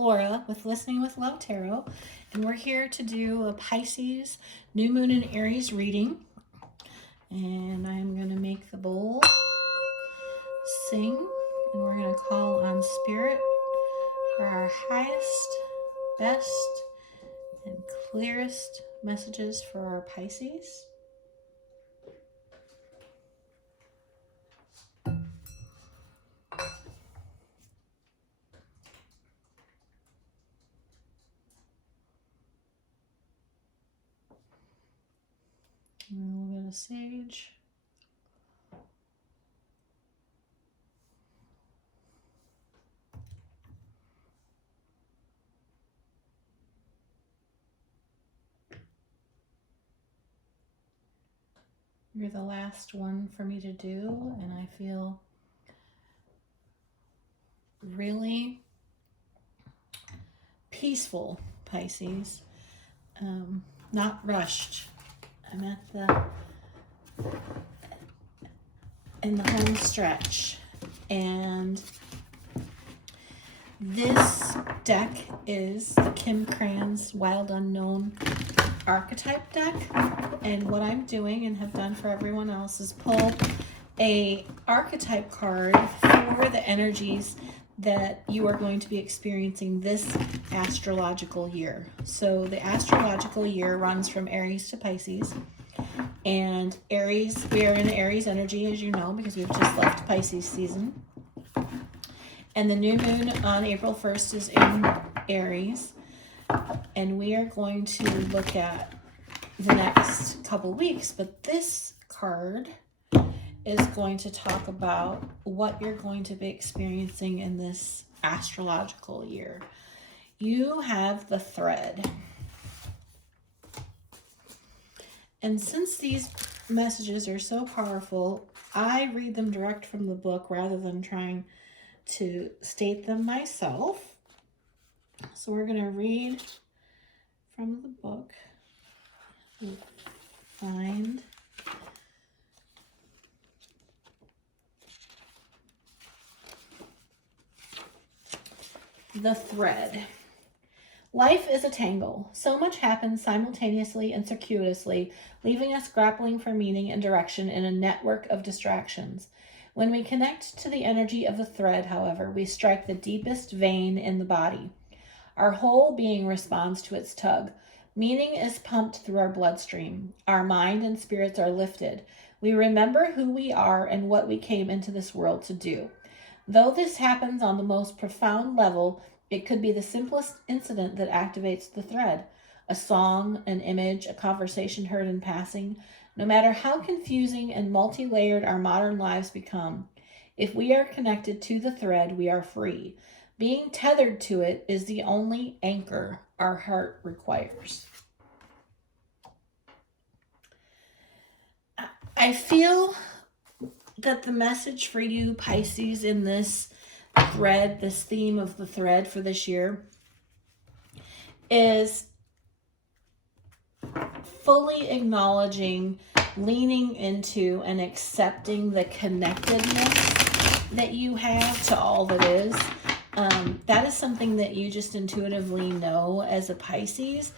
Laura with Listening with Love Tarot, and we're here to do a Pisces, New Moon, and Aries reading. And I'm going to make the bowl sing, and we're going to call on Spirit for our highest, best, and clearest messages for our Pisces. A little bit of sage. You're the last one for me to do, and I feel really peaceful, Pisces. Not rushed. I'm in the home stretch, and this deck is the Kim Cran's Wild Unknown Archetype deck, and what I'm doing and have done for everyone else is pull a archetype card for the energies that you are going to be experiencing this astrological year. So the astrological year runs from Aries to Pisces, and Aries, we are in Aries energy, as you know, because we've just left Pisces season. And the new moon on April 1st is in Aries, and we are going to look at the next couple weeks, but this card is going to talk about what you're going to be experiencing in this astrological year. You have the thread. And since these messages are so powerful, I read them direct from the book rather than trying to state them myself. So we're going to read from the book. Find the thread. Life is a tangle. So much happens simultaneously and circuitously, leaving us grappling for meaning and direction in a network of distractions. When we connect to the energy of the thread, however, we strike the deepest vein in the body. Our whole being responds to its tug. Meaning is pumped through our bloodstream. Our mind and spirits are lifted. We remember who we are and what we came into this world to do. Though this happens on the most profound level, it could be the simplest incident that activates the thread. A song, an image, a conversation heard in passing. No matter how confusing and multi-layered our modern lives become, if we are connected to the thread, we are free. Being tethered to it is the only anchor our heart requires. I feel that the message for you, Pisces, in this thread, this theme of the thread for this year, is fully acknowledging, leaning into, and accepting the connectedness that you have to all that is. That is something that you just intuitively know as a Pisces.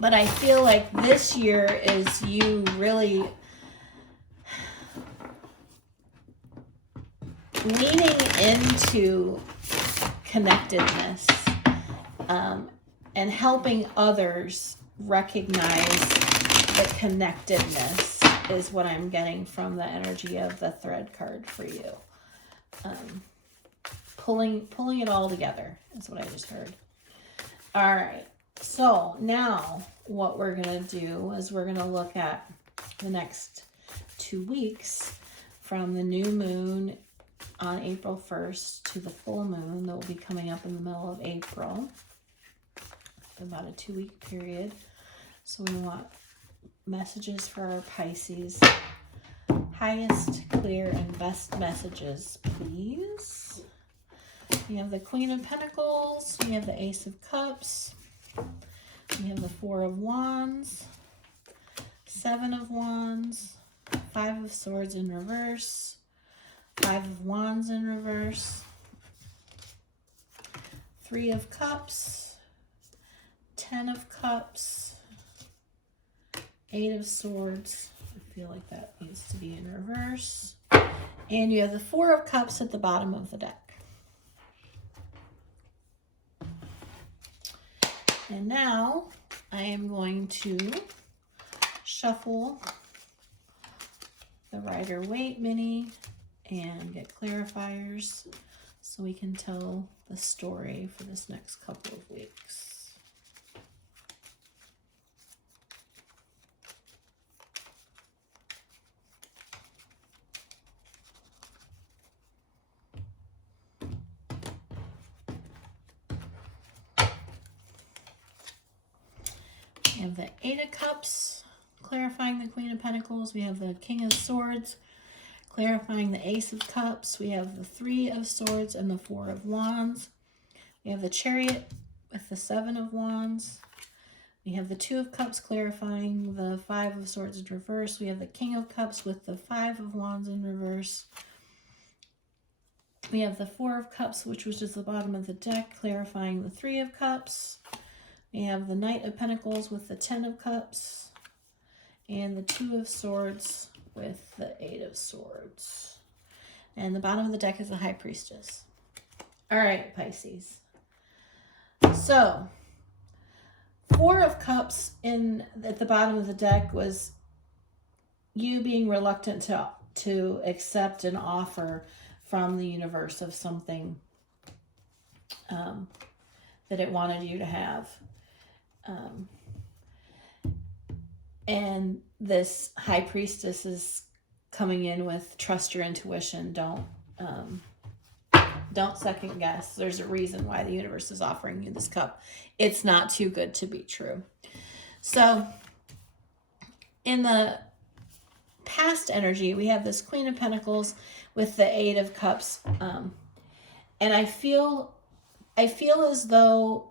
But I feel like this year is you really leaning into connectedness and helping others recognize the connectedness is what I'm getting from the energy of the thread card for you. Pulling it all together is what I just heard. All right. So now what we're going to do is we're going to look at the next 2 weeks from the new moon on April 1st to the full moon that will be coming up in the middle of April. About a 2-week period. So we want messages for our Pisces. Highest, clear, and best messages, please. You have the Queen of Pentacles. You have the Ace of Cups. You have the Four of Wands. Seven of Wands. Five of Swords in reverse. Five of Wands in reverse. Three of Cups, 10 of Cups, 8 of Swords. I feel like that needs to be in reverse. And you have the 4 of Cups at the bottom of the deck. And now I am going to shuffle the Rider-Waite mini and get clarifiers so we can tell the story for this next couple of weeks. We have the 8 of Cups, clarifying the Queen of Pentacles. We have the King of Swords, clarifying the Ace of Cups. We have the 3 of Swords and the 4 of Wands. We have the Chariot with the 7 of Wands. We have the 2 of Cups, clarifying the 5 of Swords in reverse. We have the King of Cups with the 5 of Wands in reverse. We have the 4 of Cups, which was just the bottom of the deck, clarifying the 3 of Cups. We have the Knight of Pentacles with the 10 of Cups, and the 2 of Swords with the 8 of Swords. And the bottom of the deck is the High Priestess. All right, Pisces. So, 4 of Cups at the bottom of the deck was you being reluctant to accept an offer from the universe of something that it wanted you to have. And this High Priestess is coming in with trust your intuition. Don't second guess. There's a reason why the universe is offering you this cup. It's not too good to be true. So in the past energy, we have this Queen of Pentacles with the 8 of Cups. And I feel as though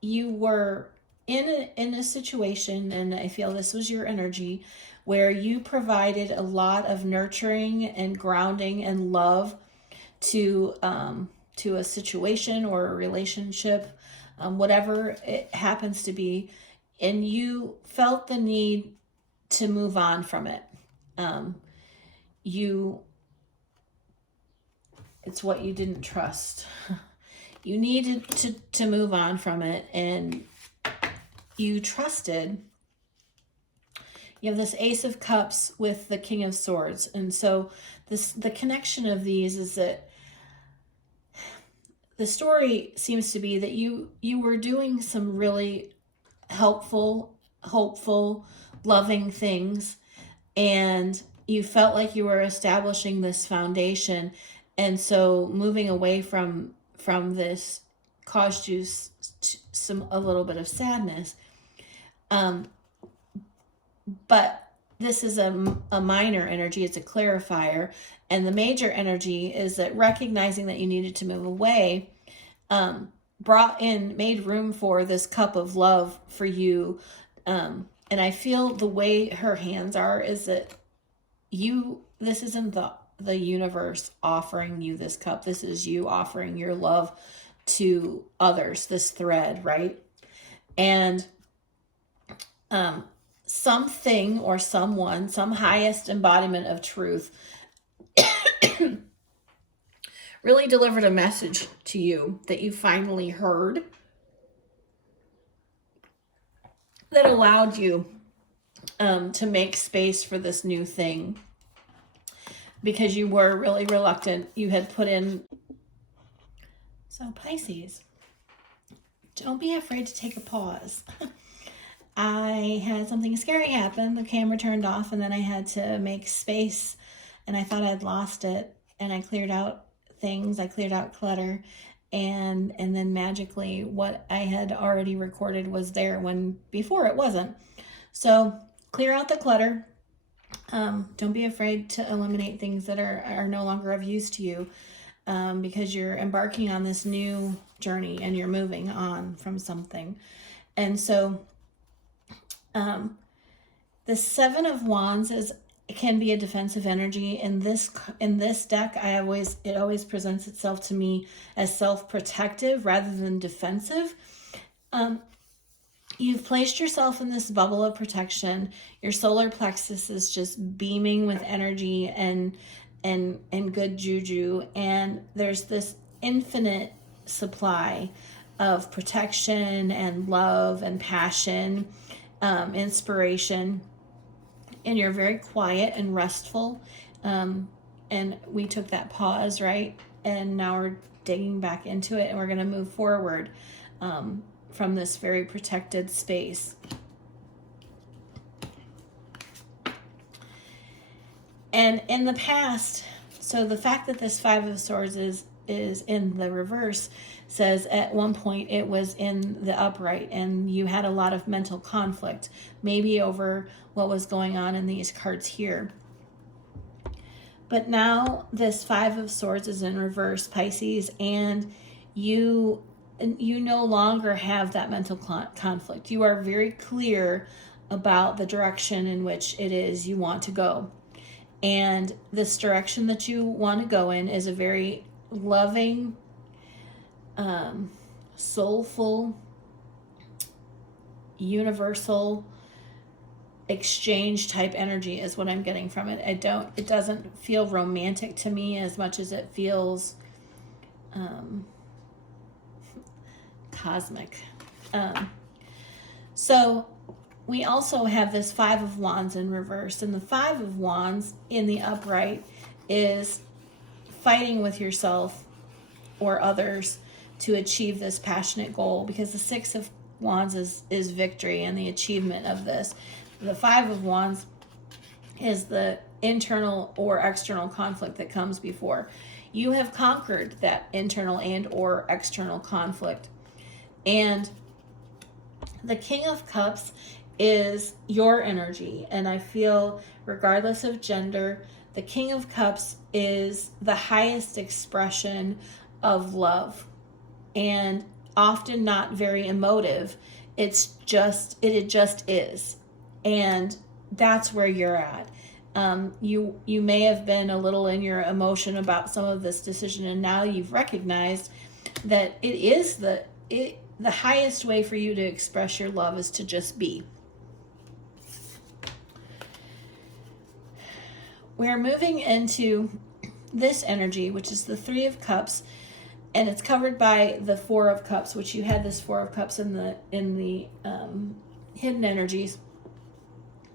you were in a situation, and I feel this was your energy, where you provided a lot of nurturing and grounding and love to a situation or a relationship, whatever it happens to be, and you felt the need to move on from it. It's what you didn't trust. You needed to move on from it, and you trusted. You have this Ace of Cups with the King of Swords. And so the connection of these is that the story seems to be that you were doing some really helpful, hopeful, loving things, and you felt like you were establishing this foundation. And so moving away from this caused you a little bit of sadness. But this is a minor energy. It's a clarifier. And the major energy is that recognizing that you needed to move away, made room for this cup of love for you. And I feel the way her hands are is that this isn't the universe offering you this cup. This is you offering your love to others, this thread, right? And something or someone, some highest embodiment of truth really delivered a message to you that you finally heard that allowed you to make space for this new thing, because you were really reluctant. You had put in. So Pisces, don't be afraid to take a pause. I had something scary happen. The camera turned off, and then I had to make space, and I thought I'd lost it, and I cleared out things. I cleared out clutter, and then magically what I had already recorded was there when before it wasn't. So clear out the clutter. Don't be afraid to eliminate things that are no longer of use to you, because you're embarking on this new journey and you're moving on from something. And so the 7 of Wands is can be a defensive energy. In this deck, it always presents itself to me as self-protective rather than defensive. You've placed yourself in this bubble of protection. Your solar plexus is just beaming with energy and good juju, and there's this infinite supply of protection and love and passion, inspiration, and you're very quiet and restful. And we took that pause, right? And now we're digging back into it, and we're going to move forward from this very protected space. And in the past, so the fact that this Five of Swords is in the reverse says at one point it was in the upright, and you had a lot of mental conflict, maybe over what was going on in these cards here. But now this Five of Swords is in reverse, Pisces, and you no longer have that mental conflict. You are very clear about the direction in which it is you want to go. And this direction that you want to go in is a very loving, soulful, universal exchange type energy is what I'm getting from it. It doesn't feel romantic to me as much as it feels cosmic. So we also have this Five of Wands in reverse, and the Five of Wands in the upright is fighting with yourself or others to achieve this passionate goal, because the Six of Wands is victory and the achievement of this. The Five of Wands is the internal or external conflict that comes before. You have conquered that internal and or external conflict. And the King of Cups is your energy. And I feel, regardless of gender, the King of Cups is the highest expression of love, and often not very emotive. It just is. And that's where you're at. You may have been a little in your emotion about some of this decision, and now you've recognized that it is the highest way for you to express your love is to just be. We're moving into this energy, which is the Three of Cups, and it's covered by the Four of Cups, which you had this Four of Cups in the hidden energies.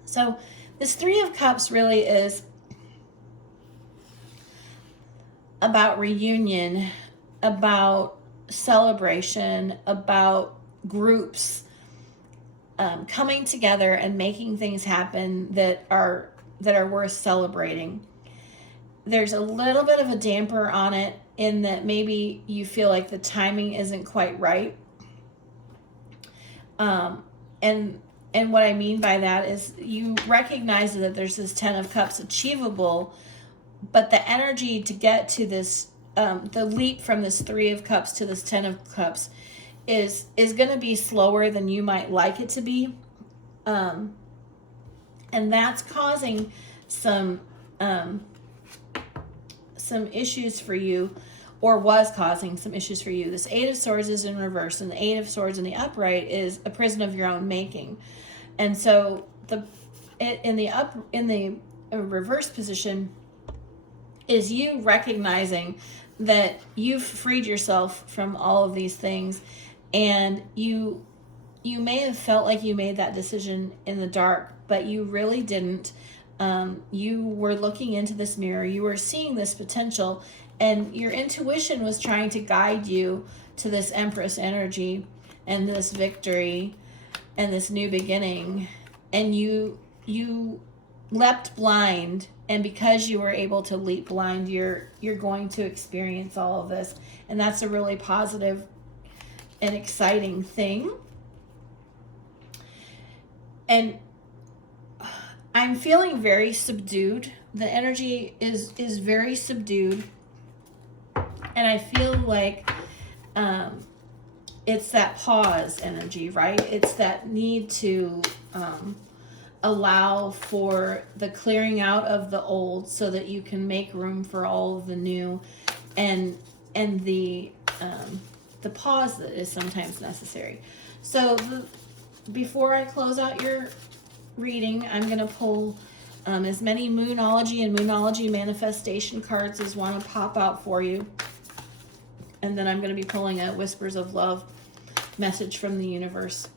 So this Three of Cups really is about reunion, about celebration, about groups coming together and making things happen that are worth celebrating. There's a little bit of a damper on it in that maybe you feel like the timing isn't quite right. And what I mean by that is you recognize that there's this Ten of Cups achievable, but the energy to get to this, the leap from this Three of Cups to this Ten of Cups is going to be slower than you might like it to be. And that's causing some issues for you, or was causing some issues for you. This Eight of Swords is in reverse, and the Eight of Swords in the upright is a prison of your own making. And so in the reverse position is you recognizing that you've freed yourself from all of these things, and you may have felt like you made that decision in the dark, but you really didn't. You were looking into this mirror, you were seeing this potential, and your intuition was trying to guide you to this Empress energy and this victory and this new beginning, and you leapt blind. And because you were able to leap blind, you're going to experience all of this, and that's a really positive and exciting thing. And I'm feeling very subdued. The energy is very subdued, and I feel like it's that pause energy, right? It's that need to allow for the clearing out of the old so that you can make room for all of the new, and the pause that is sometimes necessary. So before I close out your reading, I'm going to pull as many Moonology and Moonology manifestation cards as want to pop out for you. And then I'm going to be pulling a Whispers of Love message from the universe.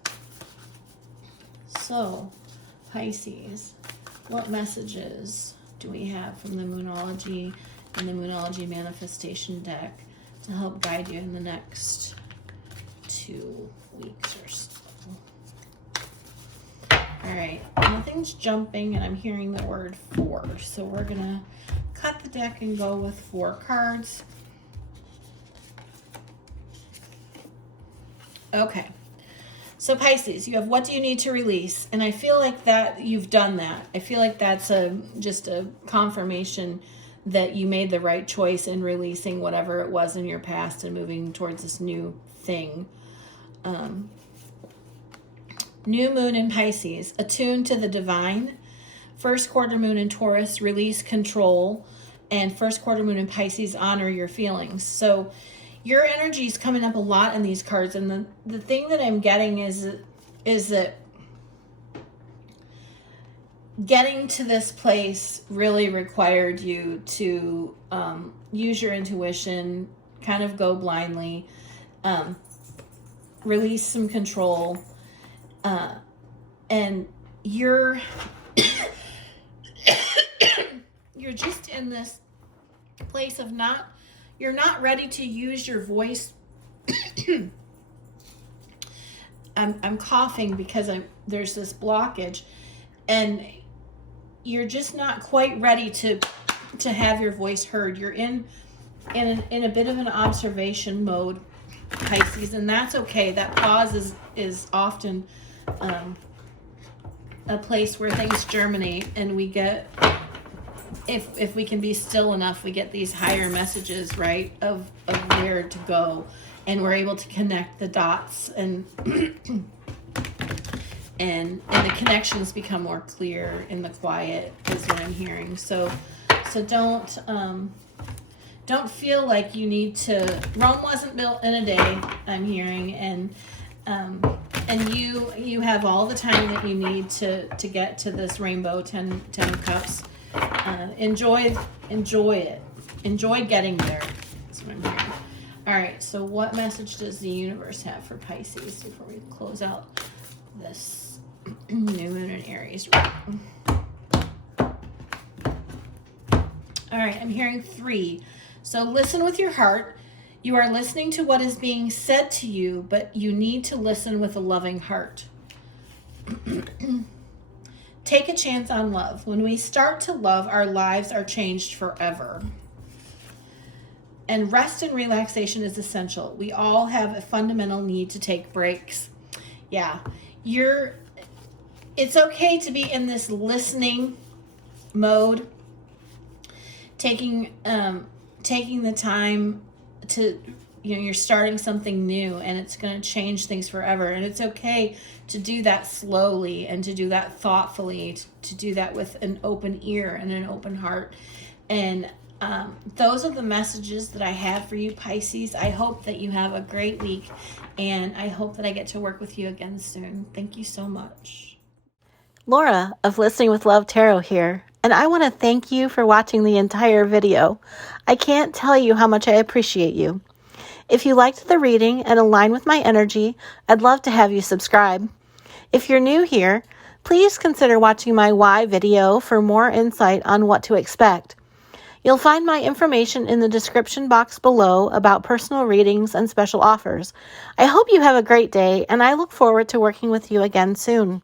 So, Pisces, what messages do we have from the Moonology and the Moonology manifestation deck to help guide you in the next 2 weeks or so? All right, nothing's jumping, and I'm hearing the word 4. So we're going to cut the deck and go with 4 cards. Okay. So Pisces, you have what do you need to release? And I feel like that you've done that. I feel like that's just a confirmation that you made the right choice in releasing whatever it was in your past and moving towards this new thing. New moon in Pisces, attuned to the divine. First quarter moon in Taurus, release control. And first quarter moon in Pisces, honor your feelings. So your energy is coming up a lot in these cards. And the thing that I'm getting is that getting to this place really required you to use your intuition, kind of go blindly, release some control. And you're just in this place of you're not ready to use your voice. I'm coughing because there's this blockage, and you're just not quite ready to have your voice heard. You're in a bit of an observation mode, Pisces, and that's okay. That pause is often a place where things germinate, and we get, if we can be still enough, we get these higher messages, right, of where to go, and we're able to connect the dots, and and the connections become more clear in the quiet, is what I'm hearing. So don't feel like you need to. Rome wasn't built in a day, I'm hearing, and you have all the time that you need to get to this rainbow 10 cups. Enjoy it. Enjoy getting there. That's what I'm hearing. All right, so what message does the universe have for Pisces before we close out this new moon in Aries? All right, I'm hearing 3. So listen with your heart. You are listening to what is being said to you, but you need to listen with a loving heart. Take a chance on love. When we start to love, our lives are changed forever. And rest and relaxation is essential. We all have a fundamental need to take breaks. Yeah, it's okay to be in this listening mode, taking the time to, you're starting something new, and it's going to change things forever. And it's okay to do that slowly, and to do that thoughtfully, to do that with an open ear and an open heart. And those are the messages that I have for you, Pisces. I hope that you have a great week, and I hope that I get to work with you again soon. Thank you so much. Laura of Listening with Love Tarot here, and I want to thank you for watching the entire video. I can't tell you how much I appreciate you. If you liked the reading and align with my energy, I'd love to have you subscribe. If you're new here, please consider watching my why video for more insight on what to expect. You'll find my information in the description box below about personal readings and special offers. I hope you have a great day, and I look forward to working with you again soon.